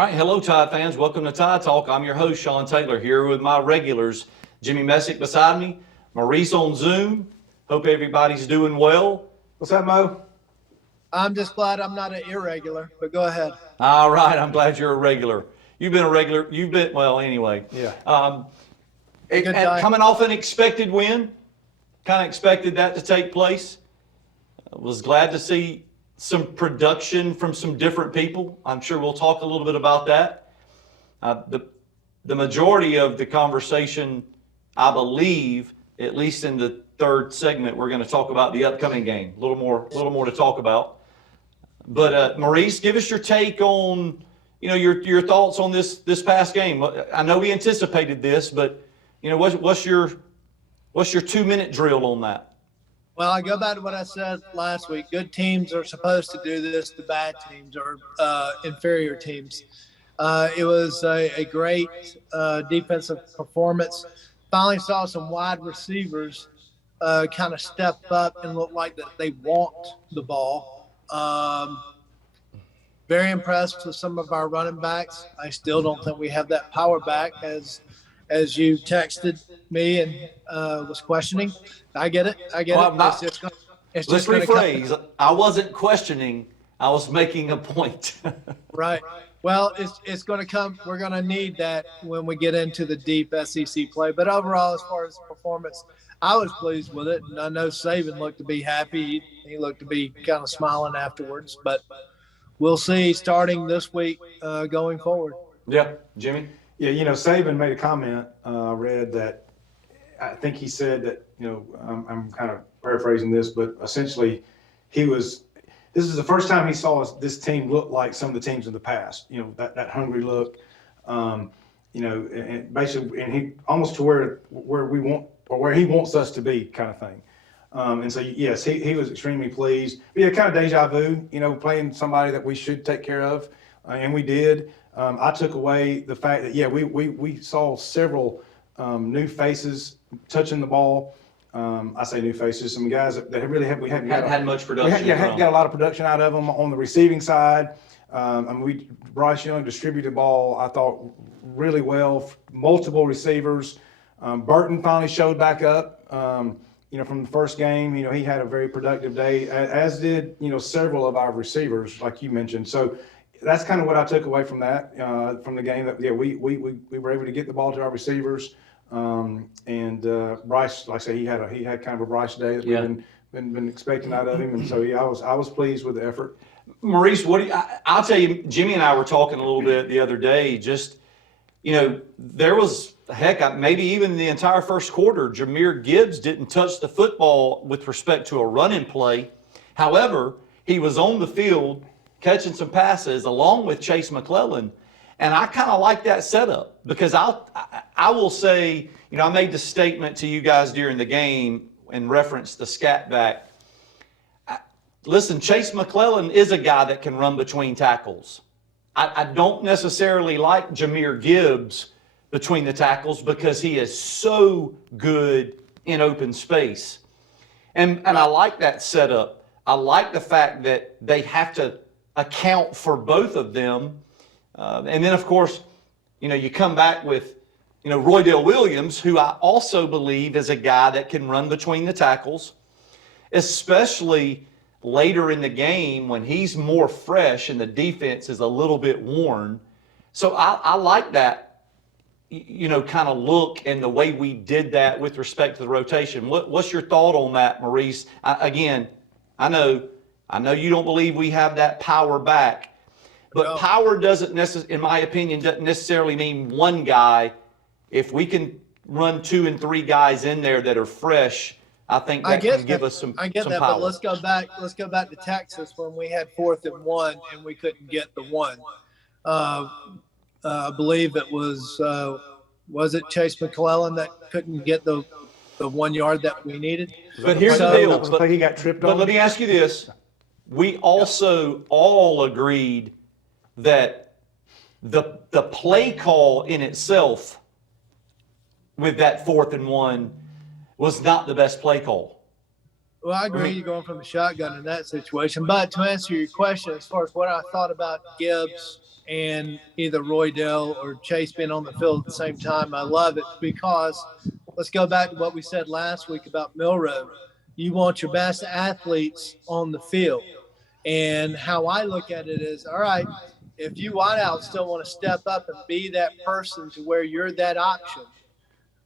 right, hello Tide fans. Welcome to Tide Talk. I'm your host, Sean Taylor, here with my regulars, Jimmy Messick beside me, Maurice on Zoom. Hope everybody's doing well. What's up, Mo? I'm just glad I'm not an irregular, but go ahead. All right, I'm glad you're a regular. You've been a regular. Well, anyway. Yeah. Coming off an expected win, kind of expected that to take place. Was glad to see some production from some different people. I'm sure we'll talk a little bit about that. The majority of the conversation, I believe, at least in the third segment, we're going to talk about the upcoming game. A little more to talk about. But Maurice, give us your take on, your thoughts on this past game. I know we anticipated this, but what's your 2-minute drill on that? Well, I go back to what I said last week. Good teams are supposed to do this. The bad teams or inferior teams. It was a great defensive performance. Finally saw some wide receivers kind of step up and look like that they want the ball. Very impressed with some of our running backs. I still don't think we have that power back as you texted me and was questioning. I get it. Well, Let's rephrase. I wasn't questioning. I was making a point. Right. Well, it's going to come. We're going to need that when we get into the deep SEC play. But overall, as far as performance, I was pleased with it. And I know Saban looked to be happy. He looked to be kind of smiling afterwards. But we'll see starting this week going forward. Yeah. Jimmy? Yeah, Saban made a comment, read that I think he said that, I'm kind of paraphrasing this, but essentially this is the first time he saw this team look like some of the teams in the past, that hungry look, and basically, and he almost to where we want or where he wants us to be kind of thing. And so, yes, he was extremely pleased. But yeah, kind of deja vu, playing somebody that we should take care of, and we did. I took away the fact that, we saw several new faces touching the ball. I say new faces, some guys that really hadn't had much production. We got a lot of production out of them on the receiving side. Bryce Young distributed the ball, I thought, really well. Multiple receivers. Burton finally showed back up. From the first game, he had a very productive day, as did, several of our receivers, like you mentioned. So that's kind of what I took away from that, from the game. That we were able to get the ball to our receivers, and Bryce, like I say, he had kind of a Bryce day that we've been expecting out of him, and so I was pleased with the effort. Maurice, I'll tell you, Jimmy and I were talking a little bit the other day. Just there was maybe even the entire first quarter, Jahmyr Gibbs didn't touch the football with respect to a running play. However, he was on the field catching some passes along with Chase McClellan. And I kind of like that setup because I will say, I made the statement to you guys during the game in reference to scat back. Listen, Chase McClellan is a guy that can run between tackles. I don't necessarily like Jahmyr Gibbs between the tackles because he is so good in open space. And I like that setup. I like the fact that they have to account for both of them. And then, of course, you come back with, Roydell Williams, who I also believe is a guy that can run between the tackles, especially later in the game when he's more fresh and the defense is a little bit worn. So I like that, kind of look and the way we did that with respect to the rotation. What's your thought on that, Maurice? Again, I know you don't believe we have that power back. But power doesn't in my opinion, doesn't necessarily mean one guy. If we can run 2 and 3 guys in there that are fresh, I think that can give us some power. I get that, but let's go back to Texas when we had 4th and 1 and we couldn't get the one. I believe it was it Chase McClellan that couldn't get the 1 yard that we needed? But here's the deal. He got tripped but on. Let me ask you this. We also all agreed that the play call in itself with that 4th and 1 was not the best play call. Well, I agree. You're going from the shotgun in that situation. But to answer your question, as far as what I thought about Gibbs and either Roydell or Chase being on the field at the same time. I love it because let's go back to what we said last week about Milrow. You want your best athletes on the field. And how I look at it is, all right, if you wideouts still want to step up and be that person to where you're that option,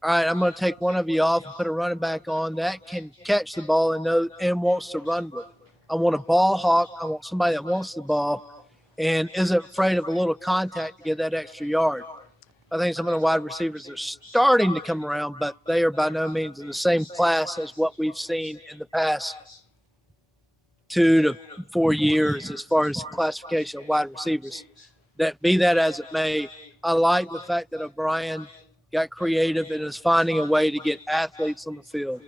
all right, I'm going to take one of you off and put a running back on that can catch the ball and wants to run with it. I want a ball hawk. I want somebody that wants the ball and isn't afraid of a little contact to get that extra yard. I think some of the wide receivers are starting to come around, but they are by no means in the same class as what we've seen in the past 2 to 4 years as far as classification of wide receivers. That be that as it may, I like the fact that O'Brien got creative and is finding a way to get athletes on the field.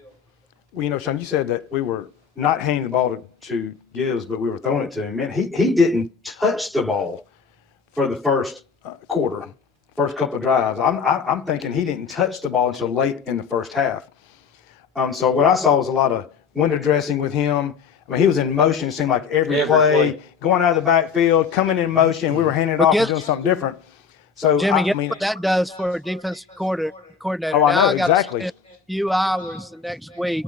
Well, Sean, you said that we were not handing the ball to Gibbs, but we were throwing it to him. Man, he didn't touch the ball for the first quarter, first couple of drives. I'm thinking he didn't touch the ball until late in the first half. So what I saw was a lot of window dressing with him. I mean, he was in motion, it seemed like every play, going out of the backfield, coming in motion. We were handing it off and doing something different. So, Jimmy, guess what that does for a defensive coordinator. Oh, I know, now I got exactly. to spend a few hours the next week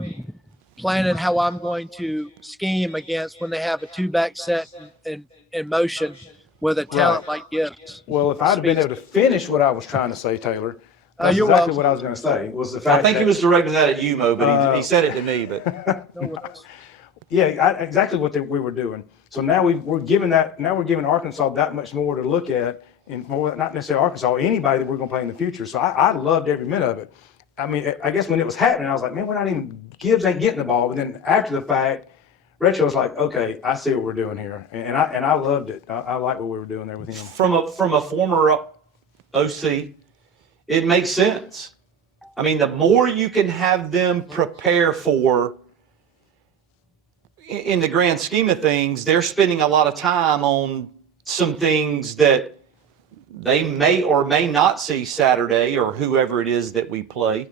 planning how I'm going to scheme against when they have a two-back set in motion with a talent like Gibbs. Well, if I'd have been able to finish what I was trying to say, Taylor, that's you're exactly welcome. what I was going to say. Was the fact I think he was directing that at you, Mo, but he said it to me. But yeah, exactly what we were doing. So now we're giving Arkansas that much more to look at, and more, not necessarily Arkansas, anybody that we're going to play in the future. So I loved every minute of it. I mean, I guess when it was happening, I was like, man, Gibbs ain't getting the ball. But then after the fact, Retro was like, okay, I see what we're doing here, and I loved it. I like what we were doing there with him. from a former OC, it makes sense. I mean, the more you can have them prepare for, in the grand scheme of things, they're spending a lot of time on some things that they may or may not see Saturday or whoever it is that we play.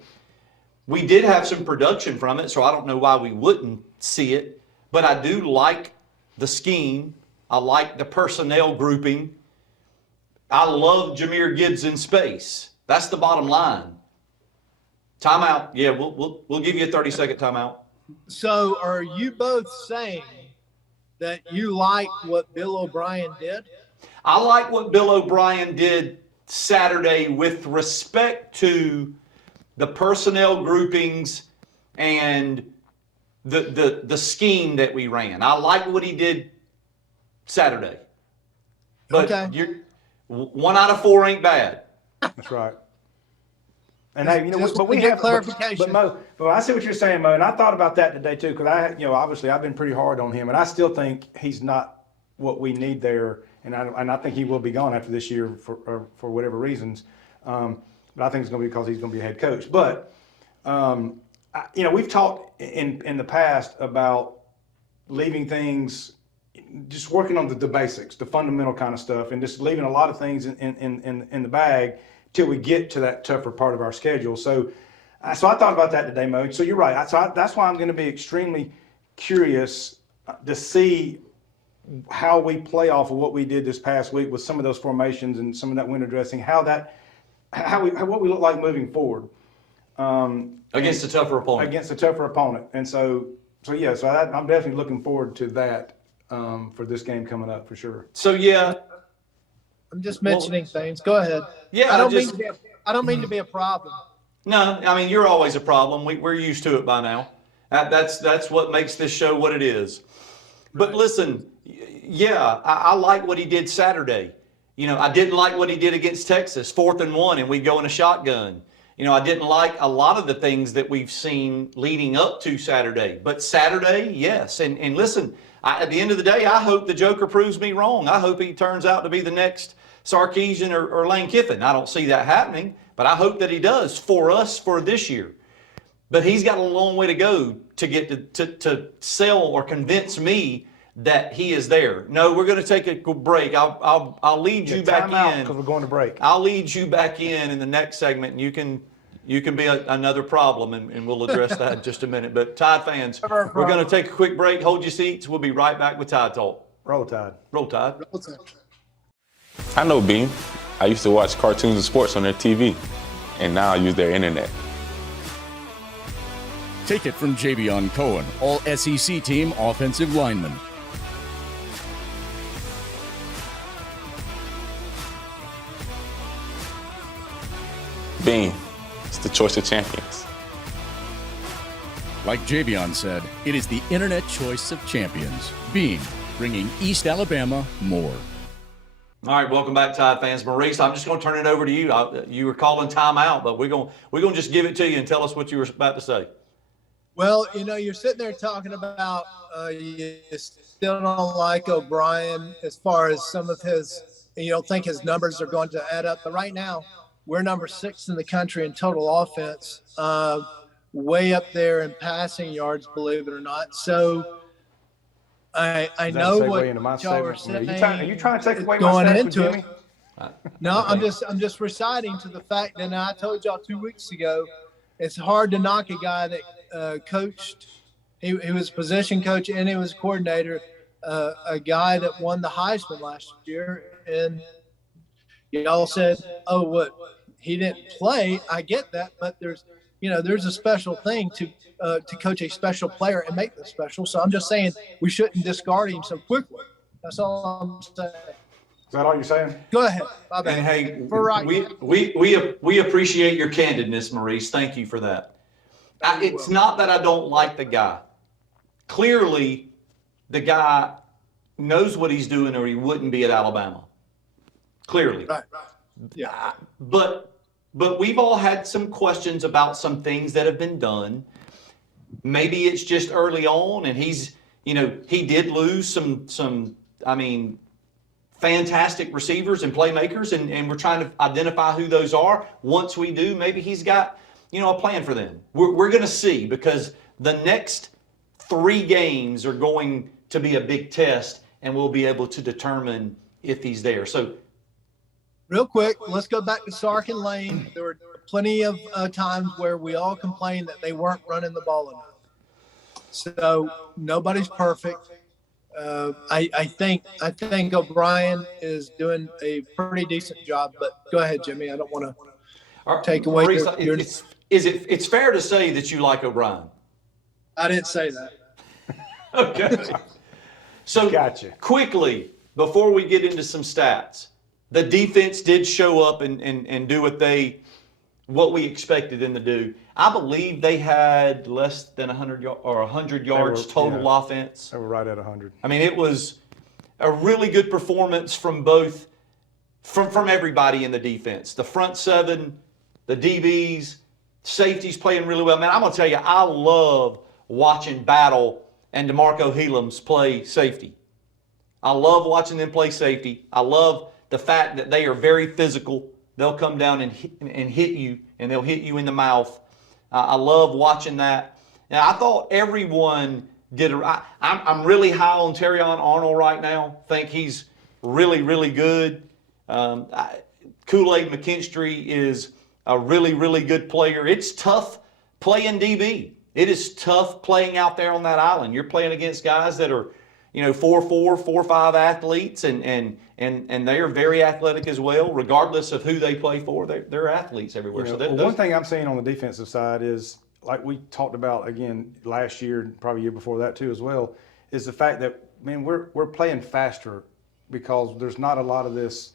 We did have some production from it, so I don't know why we wouldn't see it. But I do like the scheme. I like the personnel grouping. I love Jahmyr Gibbs in space. That's the bottom line. Timeout. Yeah, we'll give you a 30-second timeout. So are you both saying that you like what Bill O'Brien did? I like what Bill O'Brien did Saturday with respect to the personnel groupings and the scheme that we ran. I like what he did Saturday. But Okay. 1 out of 4 ain't bad. That's right. And hey, Just but we to get have clarification. But Mo, I see what you're saying, Mo, and I thought about that today too, because obviously I've been pretty hard on him, and I still think he's not what we need there, and I think he will be gone after this year for whatever reasons. But I think it's going to be because he's going to be a head coach. But we've talked in the past about leaving things, just working on the basics, the fundamental kind of stuff, and just leaving a lot of things in the bag till we get to that tougher part of our schedule. So I thought about that today, Mo. So you're right. That's why I'm going to be extremely curious to see how we play off of what we did this past week with some of those formations and some of that window dressing. What we look like moving forward Against a tougher opponent. And so I'm definitely looking forward to that for this game coming up for sure. So yeah. I'm just mentioning things. Go ahead. Yeah, I don't mean to be a problem. No, I mean, you're always a problem. We're used to it by now. That's what makes this show what it is. But listen, yeah, I like what he did Saturday. I didn't like what he did against Texas, 4th and 1, and we go in a shotgun. I didn't like a lot of the things that we've seen leading up to Saturday. But Saturday, yes. And listen, at the end of the day, I hope the Joker proves me wrong. I hope he turns out to be the next Sarkisian or Lane Kiffin. I don't see that happening, but I hope that he does for us for this year. But he's got a long way to go to get to sell or convince me that he is there. No, we're going to take a break. I'll lead you back in because we're going to break. I'll lead you back in the next segment, and you can be another problem, and we'll address that in just a minute. But Tide fans, we're going to take a quick break. Hold your seats. We'll be right back with Tide Talk. Roll Tide. Roll Tide. Roll Tide. I know Beam. I used to watch cartoons and sports on their TV, and now I use their internet. Take it from Javion Cohen, all SEC team offensive lineman. Beam. It's the choice of champions. Like Javion said, it is the internet choice of champions. Beam, bringing East Alabama more. All right, welcome back, Tide fans. Maurice, I'm just going to turn it over to you. You were calling timeout, but we're going to just give it to you and tell us what you were about to say. Well, you're sitting there talking about you still don't like O'Brien as far as some of his, you don't think his numbers are going to add up. But right now, we're number 6 in the country in total offense, way up there in passing yards, believe it or not. So I know what y'all are saying. Are you trying to take away my going stats into with it. Jimmy? No, I'm just reciting to the fact that I told y'all 2 weeks ago, it's hard to knock a guy that coached. He was a position coach and he was coordinator, a guy that won the Heisman last year. And y'all said, "Oh, what? He didn't play." I get that, but there's a special thing to coach a special player and make them special. So I'm just saying we shouldn't discard him so quickly. That's all I'm saying. Is that all you're saying? Go ahead. My bad. And hey, For right we appreciate your candidness, Maurice. Thank you for that. It's not that I don't like the guy. Clearly, the guy knows what he's doing, or he wouldn't be at Alabama. Clearly. Right. Yeah. But we've all had some questions about some things that have been done. Maybe it's just early on, and he did lose some fantastic receivers and playmakers, and we're trying to identify who those are. Once we do, maybe he's got, a plan for them. We're going to see, because the next 3 games are going to be a big test, and we'll be able to determine if he's there. So, real quick, let's go back to Sark and Lane. There were plenty of times where we all complained that they weren't running the ball enough. So nobody's perfect. I think O'Brien is doing a pretty decent job. But go ahead, Jimmy. I don't want to take away your. It's fair to say that you like O'Brien? I didn't say that. Okay. So Gotcha. Quickly, before we get into some stats, the defense did show up and do what we expected them to do. I believe they had less than 100 yards total offense. They were right at 100. I mean, it was a really good performance from everybody in the defense. The front 7, the DBs, safeties playing really well. Man, I'm going to tell you, I love watching Battle and DeMarco Helams play safety. I love watching them play safety. I love the fact that they are very physical. They'll come down and hit you, and they'll hit you in the mouth. I love watching that. Now, I thought everyone did. I'm really high on Terrion Arnold right now. Think he's really, really good. Kool-Aid McKinstry is a really, really good player. It's tough playing DB. It is tough playing out there on that island. You're playing against guys that are, 4'4", 4'5" athletes, and they are very athletic as well, regardless of who they play for. They're athletes everywhere. One thing I'm seeing on the defensive side is, like we talked about again last year, and probably year before that too as well, is the fact that, man, we're playing faster because there's not a lot of this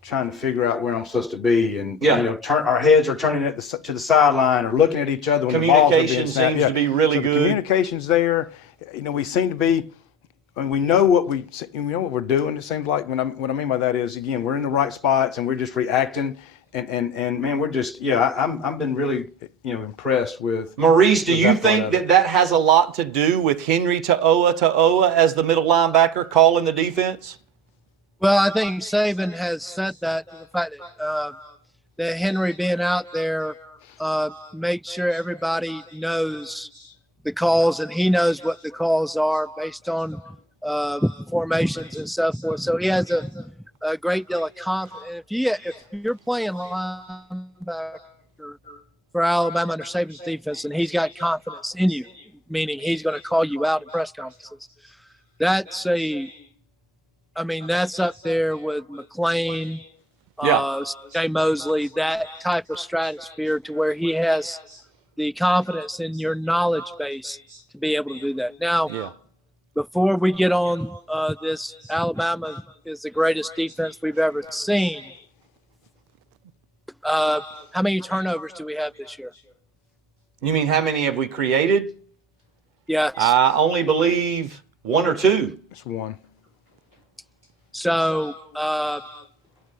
trying to figure out where I'm supposed to be, and our heads are turning to the sideline or looking at each other when the balls are being Communication snapped. seems to be really good. The communication's there. We seem to be. And we know what we're doing. It seems like what I mean by that is, again, we're in the right spots and we're just reacting. And man, we're just I've been really impressed with Maurice. Do you think that has a lot to do with Henry To'oa as the middle linebacker calling the defense? Well, I think Saban has said that, the fact that Henry being out there makes sure everybody knows the calls, and he knows what the calls are based on formations and so forth. So he has a great deal of confidence. If you're playing linebacker for Alabama under Saban's defense, and he's got confidence in you, meaning he's going to call you out in press conferences, that's a I mean, that's up there with McLean, Yeah. Jay Mosley, that type of stratosphere to where he has the confidence in your knowledge base to be able to do that. Now, Yeah. before we get on this, Alabama is the greatest defense we've ever seen. How many turnovers do we have this year? You mean how many have we created? Yes. I only believe 1 or 2. It's one. So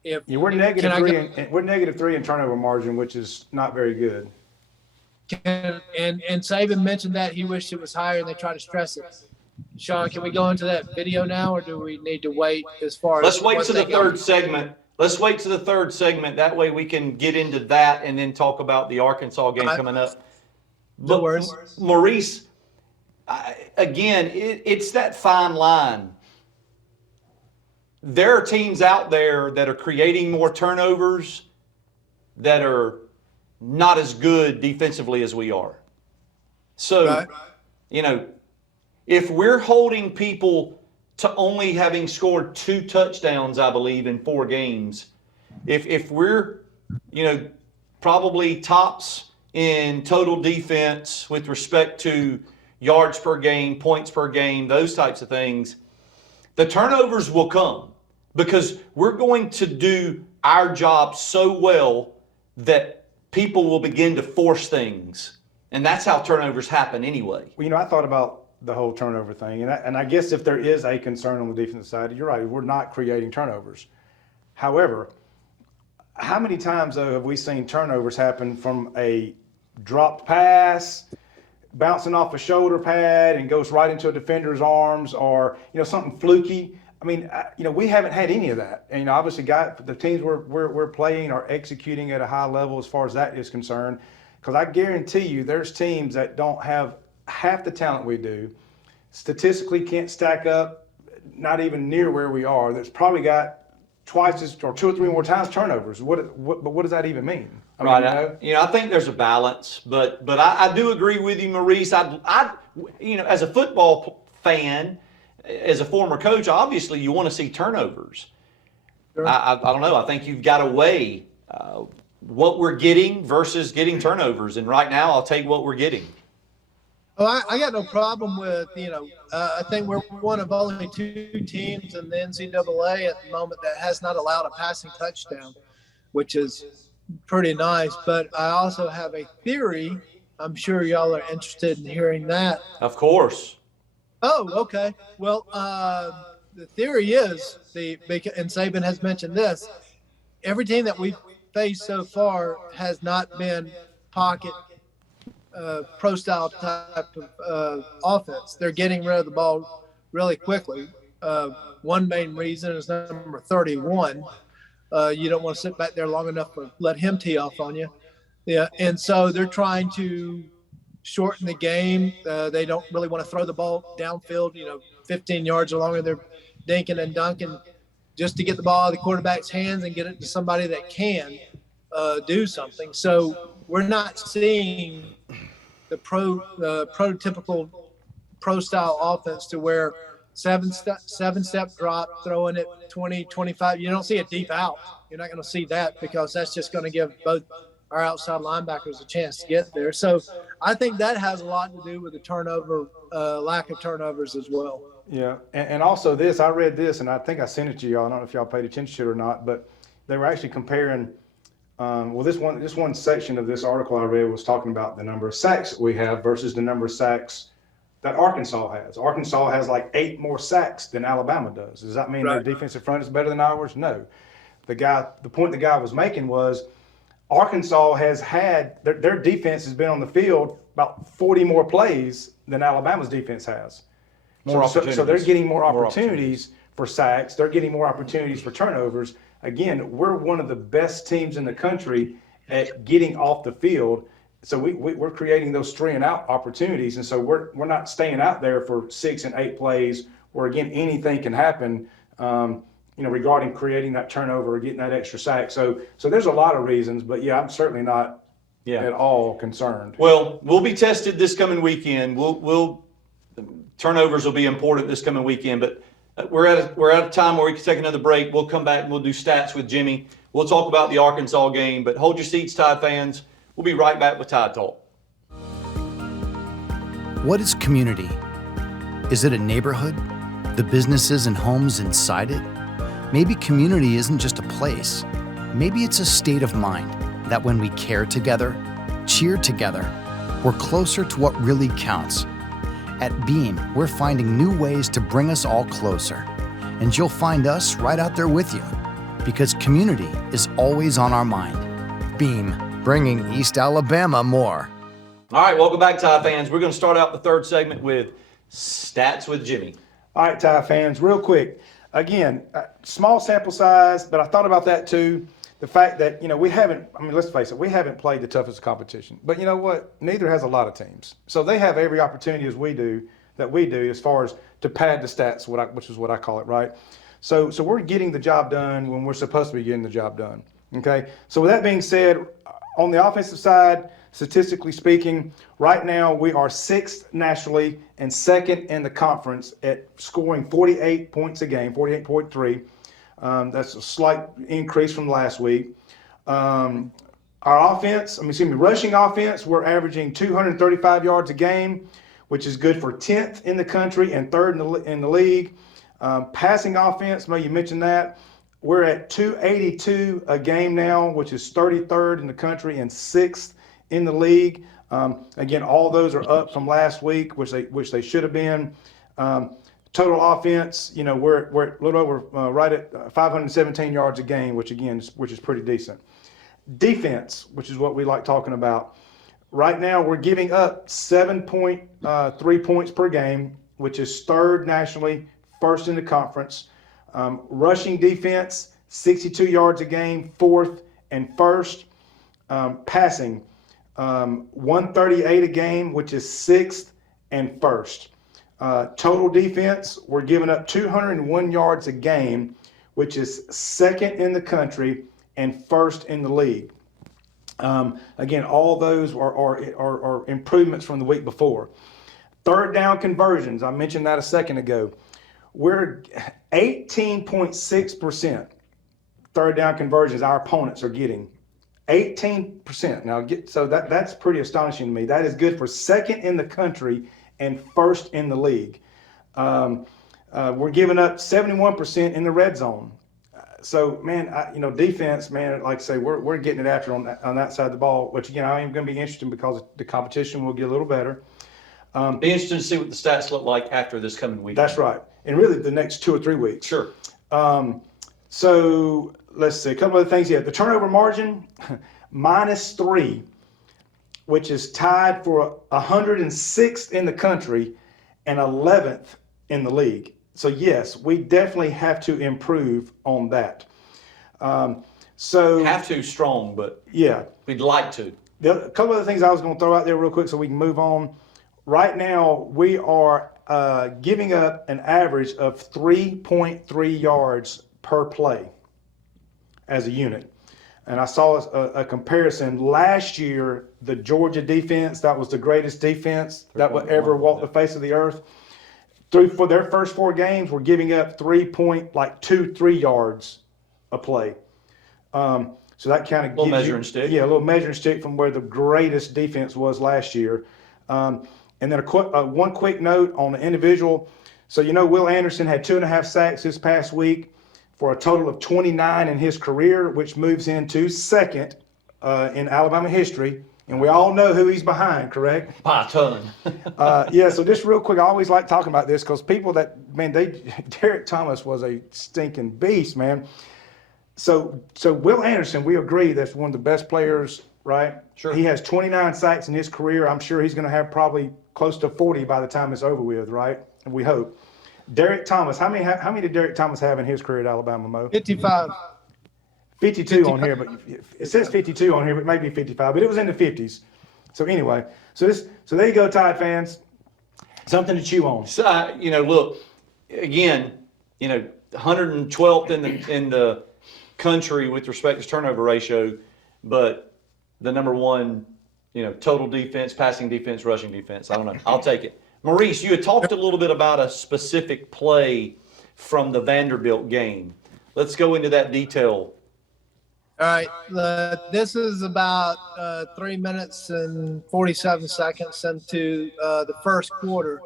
if Yeah, we're can negative I three. go- We're -3 in turnover margin, which is not very good. and Saban mentioned that he wished it was higher, and they try to stress it. Sean, can we go into that video now, or do we need to wait as far as? Let's wait what to the they third got? segment. Let's wait to the third segment. That way we can get into that and then talk about the Arkansas game coming up. No worries. Maurice, again, it's that fine line. There are teams out there that are creating more turnovers that are not as good defensively as we are. So, Right. If we're holding people to only having scored 2 touchdowns, I believe, in 4 games, if we're, probably tops in total defense with respect to yards per game, points per game, those types of things, the turnovers will come because we're going to do our job so well that people will begin to force things. And that's how turnovers happen anyway. Well, I thought about the whole turnover thing, and I guess if there is a concern on the defensive side, you're right, we're not creating turnovers. However, how many times though have we seen turnovers happen from a dropped pass, bouncing off a shoulder pad and goes right into a defender's arms, or something fluky? I mean, we haven't had any of that. And obviously, the teams we're playing are executing at a high level as far as that is concerned. Because I guarantee you, there's teams that don't have half the talent we do, statistically can't stack up, not even near where we are. That's probably got twice as or 2 or 3 more times turnovers. What does that even mean? Right. I think there's a balance, but I do agree with you, Maurice. I as a football fan, as a former coach, obviously you want to see turnovers. Sure. I don't know. I think you've got to weigh what we're getting versus getting turnovers, and right now I'll take what we're getting. Oh, I got no problem with, I think we're one of only 2 teams in the NCAA at the moment that has not allowed a passing touchdown, which is pretty nice. But I also have a theory. I'm sure y'all are interested in hearing that. Of course. Oh, okay. Well, the theory is, and Saban has mentioned this, every team that we've faced so far has not been pocket pro style type of offense. They're getting rid of the ball really quickly. One main reason is number 31. You don't want to sit back there long enough to let him tee off on you. Yeah, and so they're trying to shorten the game. They don't really want to throw the ball downfield, 15 yards or longer. They're dinking and dunking just to get the ball out of the quarterback's hands and get it to somebody that can do something. So we're not seeing the prototypical pro style offense to where seven step drop, throwing it 20, 25. You don't see a deep out. You're not going to see that because that's just going to give both our outside linebackers a chance to get there. So I think that has a lot to do with the turnover, lack of turnovers as well. Yeah, and also this, I read this, and I think I sent it to y'all. I don't know if y'all paid attention to it or not, but they were actually comparing. This one section of this article I read was talking about the number of sacks we have versus the number of sacks that Arkansas has. Arkansas has like 8 more sacks than Alabama does. Does that mean Right. their defensive front is better than ours? No. The point the guy was making was Arkansas has had their defense has been on the field about 40 more plays than Alabama's defense has. So they're getting more opportunities for sacks. They're getting more opportunities for turnovers. Again, we're one of the best teams in the country at getting off the field. So we're creating those 3 and out opportunities, and so we're not staying out there for 6 and 8 plays where again anything can happen. Regarding creating that turnover or getting that extra sack. So there's a lot of reasons, but yeah, I'm certainly not at all concerned. Well, we'll be tested this coming weekend. Turnovers will be important this coming weekend, but We're at a time where we can take another break. We'll come back and we'll do stats with Jimmy. We'll talk about the Arkansas game, but hold your seats, Tide fans. We'll be right back with Tide Talk. What is community? Is it a neighborhood? The businesses and homes inside it? Maybe community isn't just a place. Maybe it's a state of mind that when we care together, cheer together, we're closer to what really counts. At Beam, we're finding new ways to bring us all closer. And you'll find us right out there with you, because community is always on our mind. Beam, bringing East Alabama more. All right, welcome back, Tide fans. We're going to start out the third segment with Stats with Jimmy. All right, Tide fans, real quick. Again, small sample size, but I thought about that too. The fact that, let's face it, we haven't played the toughest competition. But you know what? Neither has a lot of teams. So they have every opportunity as we do as far as to pad the stats, which is what I call it, right? So we're getting the job done when we're supposed to be getting the job done, okay? So with that being said, on the offensive side, statistically speaking, right now we are 6th nationally and 2nd in the conference at scoring 48 points a game, 48.3. That's a slight increase from last week. Our rushing offense, we're averaging 235 yards a game, which is good for 10th in the country and 3rd in the league. Passing offense, you mentioned that. We're at 282 a game now, which is 33rd in the country and 6th in the league. Again, all those are up from last week, which they should have been. Total offense, we're a little over right at 517 yards a game, which is pretty decent. Defense, which is what we like talking about. Right now, we're giving up 7.3 points per game, which is 3rd nationally, 1st in the conference. Rushing defense, 62 yards a game, 4th and 1st. Passing, 138 a game, which is 6th and 1st. Total defense, we're giving up 201 yards a game, which is 2nd in the country and 1st in the league. Again, all those are improvements from the week before. 3rd down conversions, I mentioned that a second ago. We're 18.6% 3rd down conversions our opponents are getting. 18%. Now, that's pretty astonishing to me. That is good for 2nd in the country and 1st in the league. We're giving up 71% in the red zone. So, man, defense, man, like I say, we're getting it after on that side of the ball, which, again, I am going to be interested because the competition will get a little better. Be interested to see what the stats look like after this coming week. That's right. And really the next 2 or 3 weeks. Sure. So let's see, a couple of things here. The turnover margin, -3, which is tied for 106th in the country and 11th in the league. So yes, we definitely have to improve on that. Have to strong, but yeah, we'd like to. A couple of the things I was going to throw out there real quick so we can move on. Right now, we are giving up an average of 3.3 yards per play as a unit. And I saw a comparison last year. The Georgia defense, that was the greatest defense that would ever walk the face of the earth. For their first 4 games, we're giving up 3 yards a play. So that kind of gives measuring stick. Yeah, a little measuring stick from where the greatest defense was last year. And then one quick note on the individual. So, Will Anderson had 2.5 sacks this past week for a total of 29 in his career, which moves into 2nd in Alabama history. And we all know who he's behind, correct? By a ton. Yeah, so just real quick, I always like talking about this because people Derek Thomas was a stinking beast, man. So Will Anderson, we agree that's one of the best players, right? Sure. He has 29 sacks in his career. I'm sure he's going to have probably close to 40 by the time it's over with, right? And we hope. Derek Thomas, how many did Derek Thomas have in his career at Alabama, Mo? 55. 52 on here, but it says 52 on here, but it may be 55, but it was in the 50s. So anyway, so there you go, Tide fans. Something to chew on. So, look, again, 112th in the country with respect to turnover ratio, but the number one, total defense, passing defense, rushing defense. I don't know. I'll take it. Maurice, you had talked a little bit about a specific play from the Vanderbilt game. Let's go into that detail. All right. This is about 3 minutes and 47 seconds into the first quarter.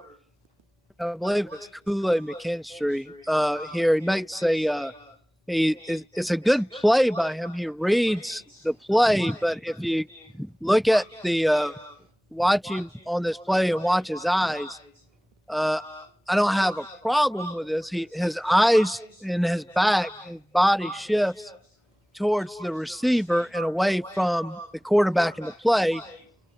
I believe it's Kool-Aid McKinstry here. He makes it's a good play by him. He reads the play, but if you look at watch him on this play and watch his eyes, I don't have a problem with this. His eyes and his body shifts towards the receiver and away from the quarterback in the play,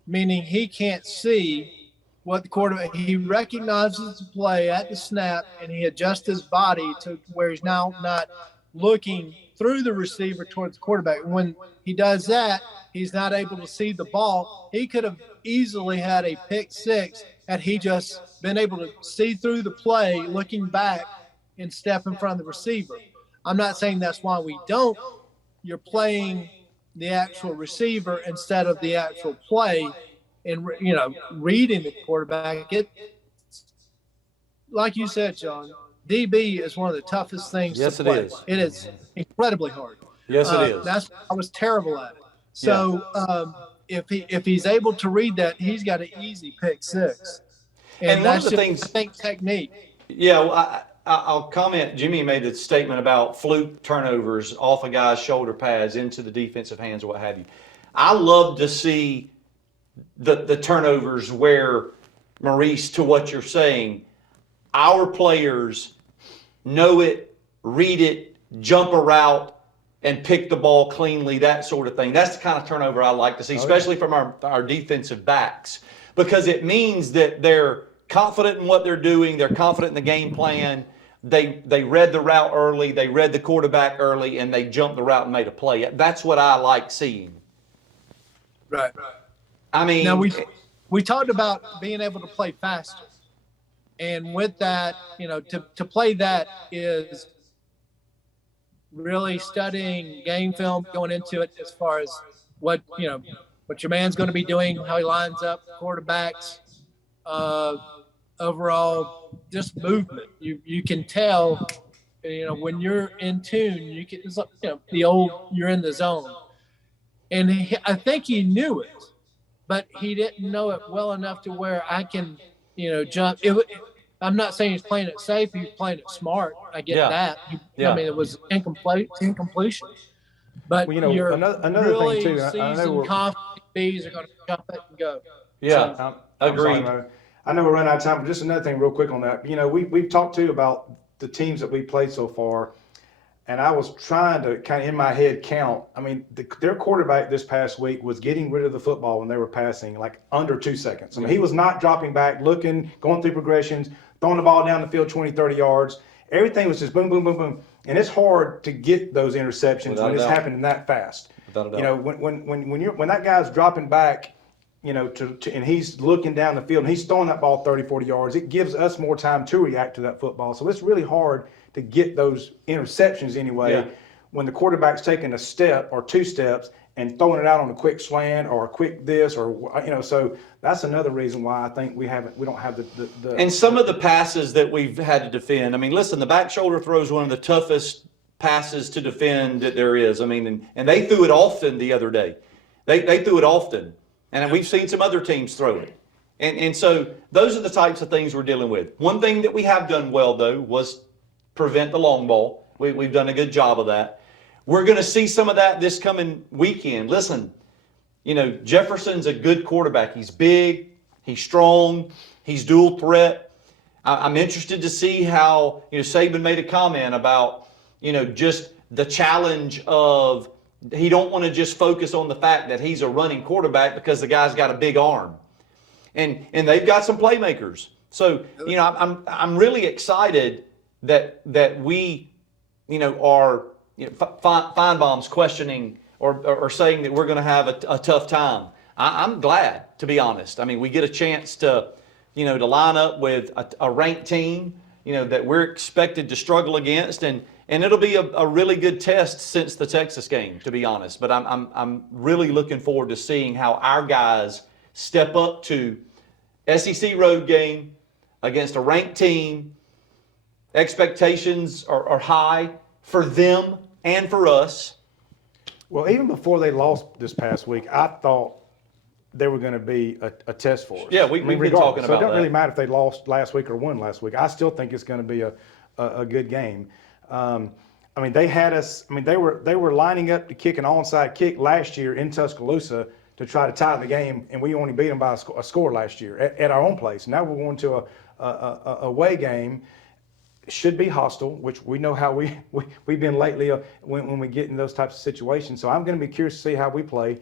meaning he can't see what the quarterback, he recognizes the play at the snap and he adjusts his body to where he's now not looking through the receiver towards the quarterback. When he does that, he's not able to see the ball. He could have easily had a pick six had he just been able to see through the play, looking back and step in front of the receiver. I'm not saying that's why we don't. You're playing the actual receiver instead of the actual play and, reading the quarterback. Like you said, John, DB is one of the toughest things to play. Yes, it is. It is incredibly hard. Yes, it is. I was terrible at it. So if he's able to read that, he's got an easy pick six. And one that's of the just, things, I think, technique. Yeah, well, I'll comment. Jimmy made a statement about fluke turnovers off a guy's shoulder pads into the defensive hands or what have you. I love to see the turnovers where, Maurice, to what you're saying, our players know it, read it, jump a route, and pick the ball cleanly, that sort of thing. That's the kind of turnover I like to see, especially from our defensive backs, because it means that they're confident in what they're doing, they're confident in the game plan, they read the route early, they read the quarterback early, and they jumped the route and made a play. That's what I like seeing. Right. I mean, now we talked about being able to play faster, and with that, to play that is really studying game film going into it, as far as what your man's going to be doing, how he lines up, quarterbacks, overall just movement. You can tell, when you're in tune, you can, the old, you're in the zone. And I think he knew it, but he didn't know it well enough to where I can, jump. I'm not saying he's playing it safe. He's playing it smart. I get that. I mean, it was incompletion. But you're another really thing too. I know seasoned, confident bees are going to jump it and go. yeah, agreed. I know we're running out of time, but just another thing real quick on that. We've talked too about the teams that we played so far, and I was trying to kind of in my head count. I mean, their quarterback this past week was getting rid of the football when they were passing like under 2 seconds. I mean, he was not dropping back, looking, going through progressions, throwing the ball down the field 20, 30 yards. Everything was just boom, boom, boom, boom. And it's hard to get those interceptions when it's happening that fast. Without a doubt. When that guy's dropping back, and he's looking down the field and he's throwing that ball 30, 40 yards, it gives us more time to react to that football. So it's really hard to get those interceptions anyway when the quarterback's taking a step or 2 steps and throwing it out on a quick slant or a quick this or, so that's another reason why I think we don't have the And some of the passes that we've had to defend, I mean, listen, the back shoulder throw is one of the toughest passes to defend that there is. I mean, and they threw it often the other day. They threw it often. And we've seen some other teams throw it. And so those are the types of things we're dealing with. One thing that we have done well, though, was prevent the long ball. We've done a good job of that. We're going to see some of that this coming weekend. Listen, Jefferson's a good quarterback. He's big, he's strong, he's dual threat. I'm interested to see how, Saban made a comment about, just the challenge of, he don't want to just focus on the fact that he's a running quarterback because the guy's got a big arm, and they've got some playmakers. So I'm really excited that we are Feinbaum's questioning or saying that we're going to have a tough time. I'm glad, to be honest. I mean, we get a chance to to line up with a ranked team that we're expected to struggle against, and it'll be a really good test since the Texas game, to be honest. But I'm really looking forward to seeing how our guys step up to SEC road game against a ranked team Expectations are high for them and for us. Well, even before they lost this past week, I thought they were going to be a test for us. Yeah, we've been regardless. talking So it about don't really that. matter if they lost last week or won last week. I still think it's going to be a good game. I mean, they had us. I mean, they were lining up to kick an onside kick last year in Tuscaloosa to try to tie the game, and we only beat them by a score last year at our own place. Now we're going to a away game. Should be hostile, which we know how we've been lately when we get in those types of situations. So I'm going to be curious to see how we play.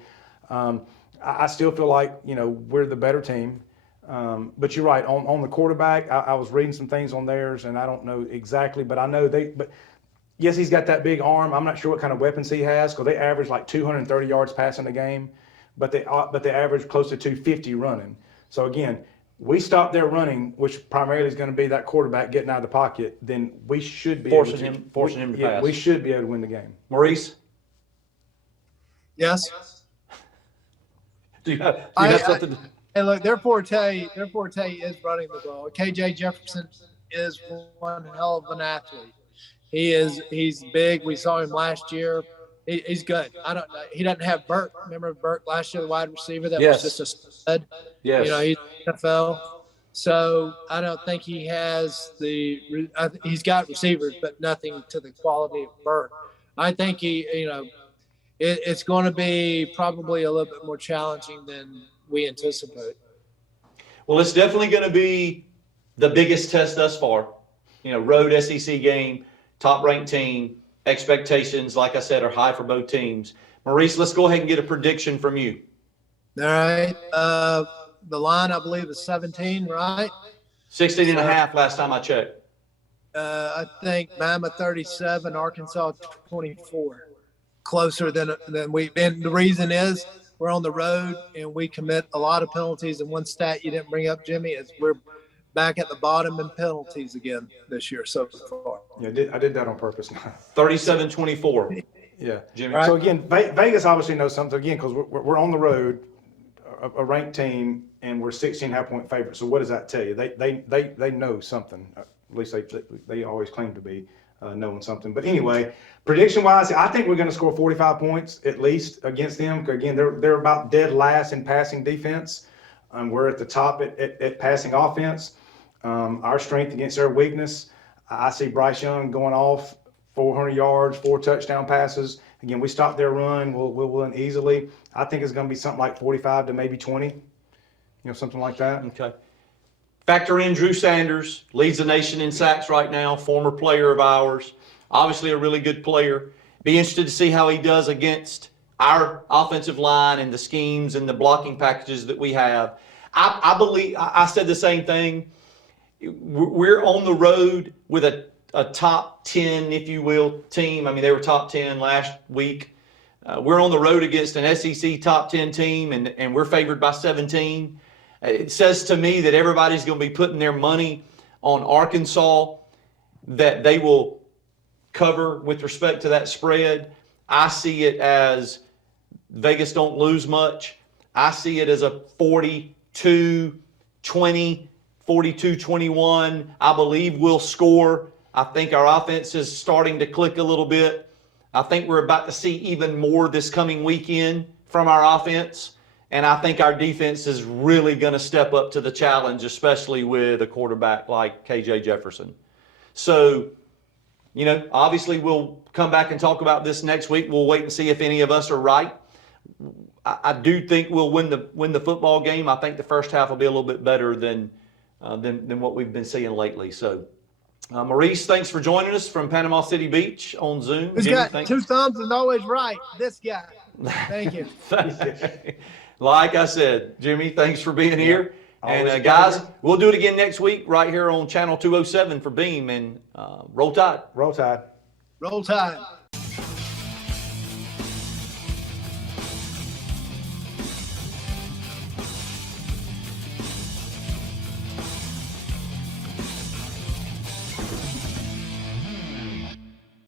I still feel like we're the better team. But you're right on the quarterback. I was reading some things on theirs, and I don't know exactly, but I know But yes, he's got that big arm. I'm not sure what kind of weapons he has because they average like 230 yards passing a game, but they average close to 250 running. So again, we stop their running, which primarily is going to be that quarterback getting out of the pocket. Then we should be Forcing him to pass. We should be able to win the game. Maurice, Yes. do you have something? Hey, look, their forte is running the ball. KJ Jefferson is one hell of an athlete. He's big. We saw him last year. He's good. I don't know. He doesn't have Burt. Remember Burt last year, the wide receiver that Yes. was just a stud. Yes. He's NFL. So I don't think he has he's got receivers, but nothing to the quality of Burt. I think it's going to be probably a little bit more challenging than we anticipate. Well, it's definitely going to be the biggest test thus far. Road SEC game, top-ranked team. Expectations, like I said, are high for both teams. Maurice, let's go ahead and get a prediction from you. All right. The line, I believe, is 17, right? 16 and a half last time I checked. I think Bama 37, Arkansas 24. Closer than we. And the reason is we're on the road and we commit a lot of penalties. And one stat you didn't bring up, Jimmy, is we're back at the bottom in penalties again this year so far. Yeah, I did that on purpose. 37-24. Yeah, Jimmy. So again, Vegas obviously knows something again because we're on the road, a ranked team, and we're 16.5-point favorites. So what does that tell you? They know something. At least they always claim to be knowing something. But anyway, prediction wise, I think we're going to score 45 points at least against them. Again, they're about dead last in passing defense. We're at the top at passing offense. Our strength against their weakness. I see Bryce Young going off 400 yards, 4 touchdown passes. Again, we stop their run, we'll win easily. I think it's going to be something like 45 to maybe 20, something like that. Okay. Factor in Drew Sanders, leads the nation in sacks right now, former player of ours, obviously a really good player. Be interested to see how he does against our offensive line and the schemes and the blocking packages that we have. I believe, I said the same thing. We're on the road with a top 10, if you will, team. I mean, they were top 10 last week. We're on the road against an SEC top 10 team, and we're favored by 17. It says to me that everybody's going to be putting their money on Arkansas, that they will cover with respect to that spread. I see it as Vegas don't lose much. I see it as a 42-20, 42-21. I believe we'll score. I think our offense is starting to click a little bit. I think we're about to see even more this coming weekend from our offense. And I think our defense is really going to step up to the challenge, especially with a quarterback like KJ Jefferson. So, obviously we'll come back and talk about this next week. We'll wait and see if any of us are right. I do think we'll win the football game. I think the first half will be a little bit better than what we've been seeing lately. So, Maurice, thanks for joining us from Panama City Beach on Zoom. He's Jimmy, got 2 thumbs and always right. This guy. Thank you. Like I said, Jimmy, thanks for being here. Always And a guys, pleasure. we'll do it again next week right here on Channel 207 for Beam, and Roll Tide. Roll Tide. Roll Tide.